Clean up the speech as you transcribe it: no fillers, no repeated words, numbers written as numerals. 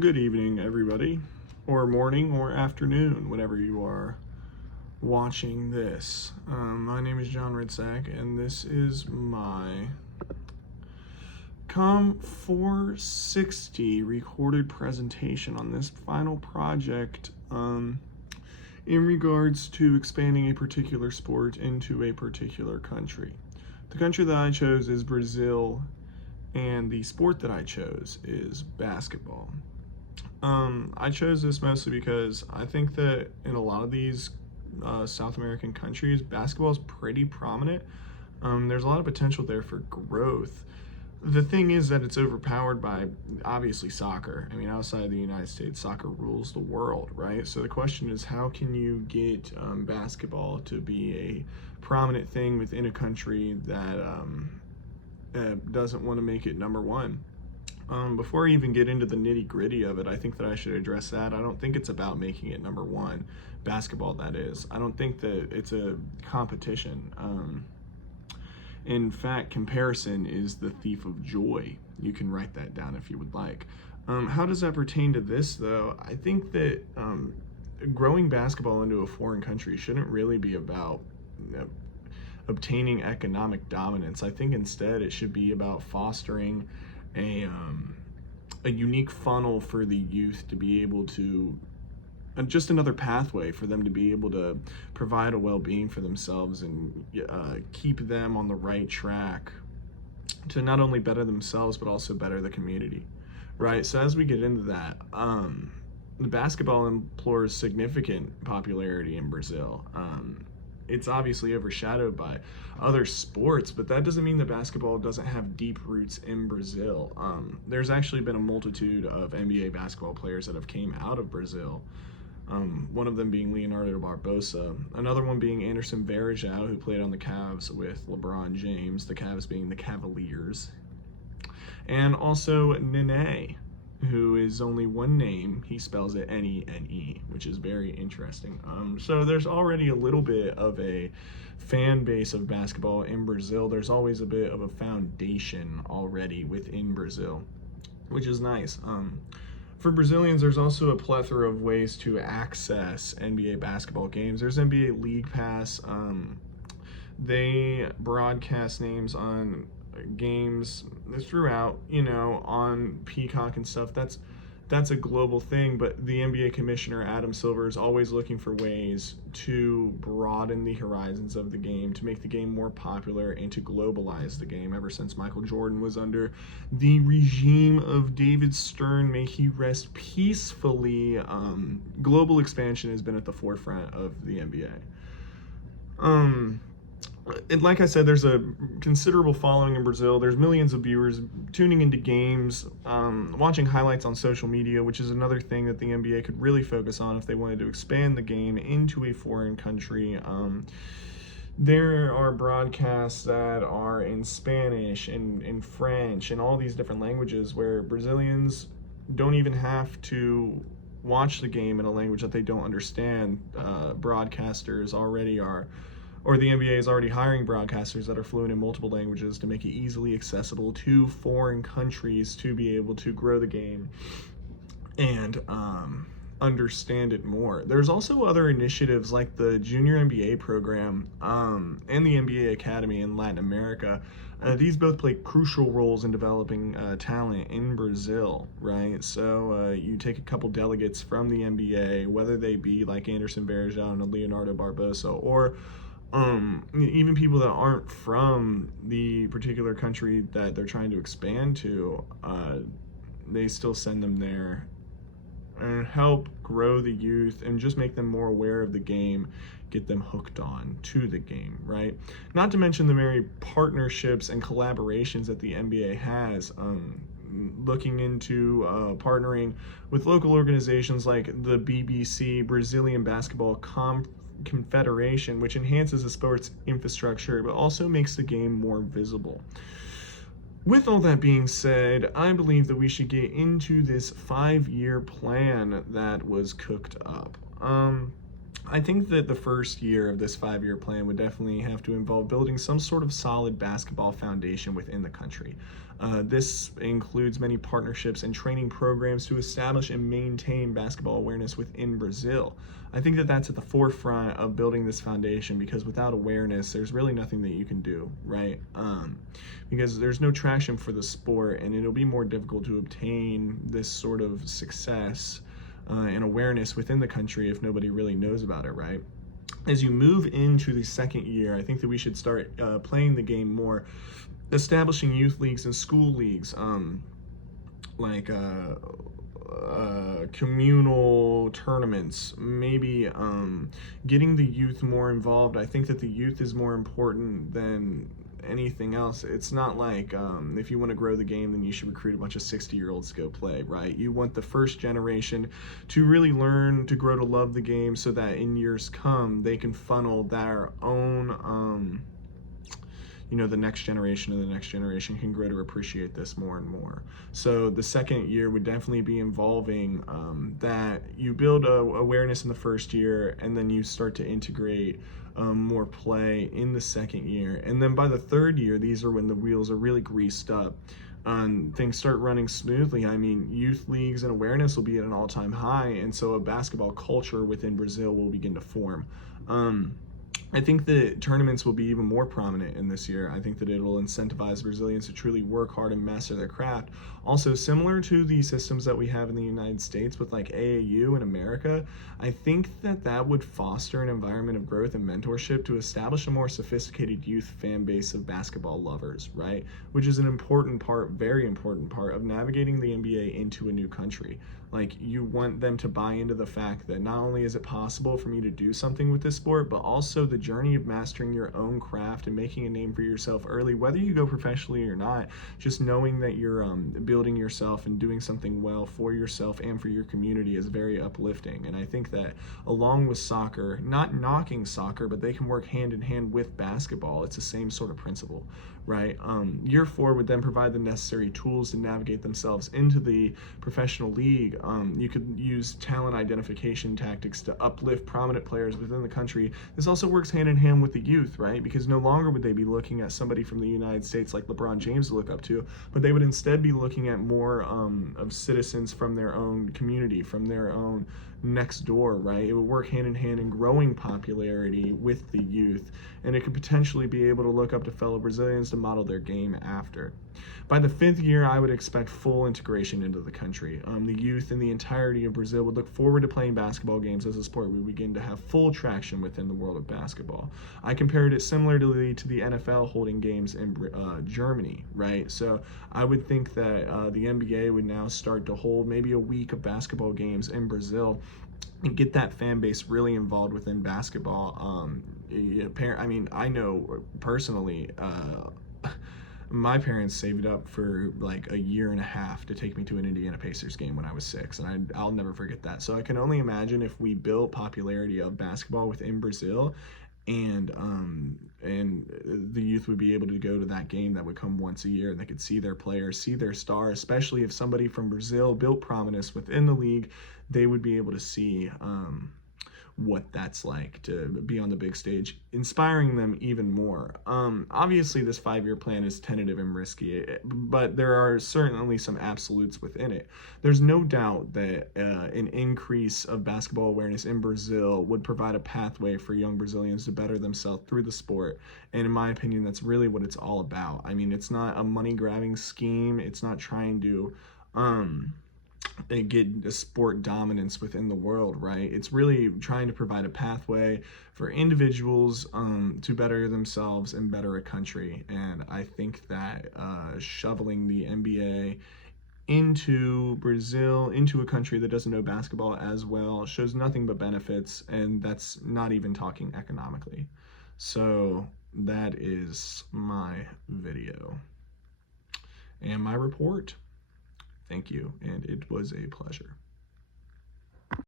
Good evening, everybody, or morning or afternoon, whenever you are watching this. My name is John Ridsack, and this is my Com 460 recorded presentation on this final project in regards to expanding a particular sport into a particular country. The country that I chose is Brazil, and the sport that I chose is basketball. I chose this mostly because I think that in a lot of these South American countries, basketball is pretty prominent. There's a lot of potential there for growth. The thing is that it's overpowered by obviously soccer. I mean, outside of the United States, soccer rules the world, right? So the question is, how can you get basketball to be a prominent thing within a country that doesn't want to make it number one? Before I even get into the nitty gritty of it, I think that I should address that. I don't think it's about making it number one, basketball that is. I don't think that it's a competition. In fact, comparison is the thief of joy. You can write that down if you would like. How does that pertain to this, though? I think that growing basketball into a foreign country shouldn't really be about obtaining economic dominance. I think instead it should be about fostering a unique funnel for the youth to be able to just another pathway for them to be able to provide a well-being for themselves and keep them on the right track to not only better themselves but also better the community, right? So as we get into that, the basketball implores significant popularity in Brazil. It's obviously overshadowed by other sports, but that doesn't mean that basketball doesn't have deep roots in Brazil. There's actually been a multitude of NBA basketball players that have came out of Brazil. One of them being Leonardo Barbosa, another one being Anderson Varejão, who played on the Cavs with LeBron James, the Cavs being the Cavaliers, and also Nene, who is only one name. He spells it N-E-N-E, which is very interesting. So there's already a little bit of a fan base of basketball in Brazil. There's always a bit of a foundation already within Brazil, which is nice. For Brazilians, there's also a plethora of ways to access NBA basketball games. There's NBA League Pass. They broadcast names on games throughout, on Peacock and stuff. That's a global thing, but the NBA commissioner Adam Silver is always looking for ways to broaden the horizons of the game, to make the game more popular and to globalize the game. Ever since Michael Jordan was under the regime of David Stern, may he rest peacefully, global expansion has been at the forefront of the NBA. And like I said, there's a considerable following in Brazil. There's millions of viewers tuning into games, watching highlights on social media, which is another thing that the NBA could really focus on if they wanted to expand the game into a foreign country. There are broadcasts that are in Spanish and in French and all these different languages where Brazilians don't even have to watch the game in a language that they don't understand. Broadcasters already are, or the NBA is already hiring broadcasters that are fluent in multiple languages to make it easily accessible to foreign countries to be able to grow the game and understand it more. There's also other initiatives like the Junior NBA program and the NBA Academy in Latin America. These both play crucial roles in developing talent in Brazil, right? So you take a couple delegates from the NBA, whether they be like Anderson Varejão and Leonardo Barbosa, or even people that aren't from the particular country that they're trying to expand to, they still send them there and help grow the youth and just make them more aware of the game, get them hooked on to the game, right? Not to mention the many partnerships and collaborations that the NBA has, looking into partnering with local organizations like the BBC, Brazilian Basketball Confederation, which enhances the sports infrastructure but also makes the game more visible. With all that being said, I believe that we should get into this 5-year plan that was cooked up. I think that the first year of this 5-year plan would definitely have to involve building some sort of solid basketball foundation within the country. This includes many partnerships and training programs to establish and maintain basketball awareness within Brazil. I think that that's at the forefront of building this foundation, because without awareness, there's really nothing that you can do, right? Because there's no traction for the sport, and it'll be more difficult to obtain this sort of success and awareness within the country if nobody really knows about it, right? As you move into the second year, I think that we should start playing the game more, establishing youth leagues and school leagues, like communal tournaments, maybe getting the youth more involved. I think that the youth is more important than anything else. It's not like if you want to grow the game, then you should recruit a bunch of 60-year-olds to go play, right? You want the first generation to really learn to grow to love the game, so that in years come they can funnel their own the next generation, and the next generation can grow to appreciate this more and more. So the second year would definitely be involving that you build awareness in the first year, and then you start to integrate more play in the second year. And then by the third year, these are when the wheels are really greased up. Things start running smoothly. I mean, youth leagues and awareness will be at an all-time high, and so a basketball culture within Brazil will begin to form. I think that tournaments will be even more prominent in this year. I think that it'll incentivize Brazilians to truly work hard and master their craft. Also, similar to the systems that we have in the United States with like AAU in America, I think that that would foster an environment of growth and mentorship to establish a more sophisticated youth fan base of basketball lovers, right? Which is an important part, very important part of navigating the NBA into a new country. Like, you want them to buy into the fact that not only is it possible for me to do something with this sport, but also the journey of mastering your own craft and making a name for yourself early, whether you go professionally or not. Just knowing that you're building yourself and doing something well for yourself and for your community is very uplifting. And I think that along with soccer, not knocking soccer, but they can work hand in hand with basketball. It's the same sort of principle, right? Year 4 would then provide the necessary tools to navigate themselves into the professional league. You could use talent identification tactics to uplift prominent players within the country. This also works hand in hand with the youth, right? Because no longer would they be looking at somebody from the United States like LeBron James to look up to, but they would instead be looking at more of citizens from their own community, from their own next door, right? It would work hand in hand in growing popularity with the youth, and it could potentially be able to look up to fellow Brazilians to model their game after. By the 5th year, I would expect full integration into the country. The youth in the entirety of Brazil would look forward to playing basketball games as a sport would begin to have full traction within the world of basketball. I compared it similarly to the NFL holding games in Germany, right? So I would think that the NBA would now start to hold maybe a week of basketball games in Brazil and get that fan base really involved within basketball. I mean, I know personally, my parents saved up for like a year and a half to take me to an Indiana Pacers game when I was 6, and I'll never forget that. So I can only imagine if we built popularity of basketball within Brazil, and the youth would be able to go to that game that would come once a year, and they could see their players, see their star, especially if somebody from Brazil built prominence within the league. They would be able to see what that's like to be on the big stage, inspiring them even more. Obviously, this 5-year plan is tentative and risky, but there are certainly some absolutes within it. There's no doubt that an increase of basketball awareness in Brazil would provide a pathway for young Brazilians to better themselves through the sport. And in my opinion, that's really what it's all about. I mean, it's not a money-grabbing scheme. It's not trying to get a sport dominance within the world, right? It's really trying to provide a pathway for individuals to better themselves and better a country. And I think that shoveling the NBA into Brazil, into a country that doesn't know basketball as well, shows nothing but benefits, and that's not even talking economically. So that is my video and my report. Thank you, and it was a pleasure.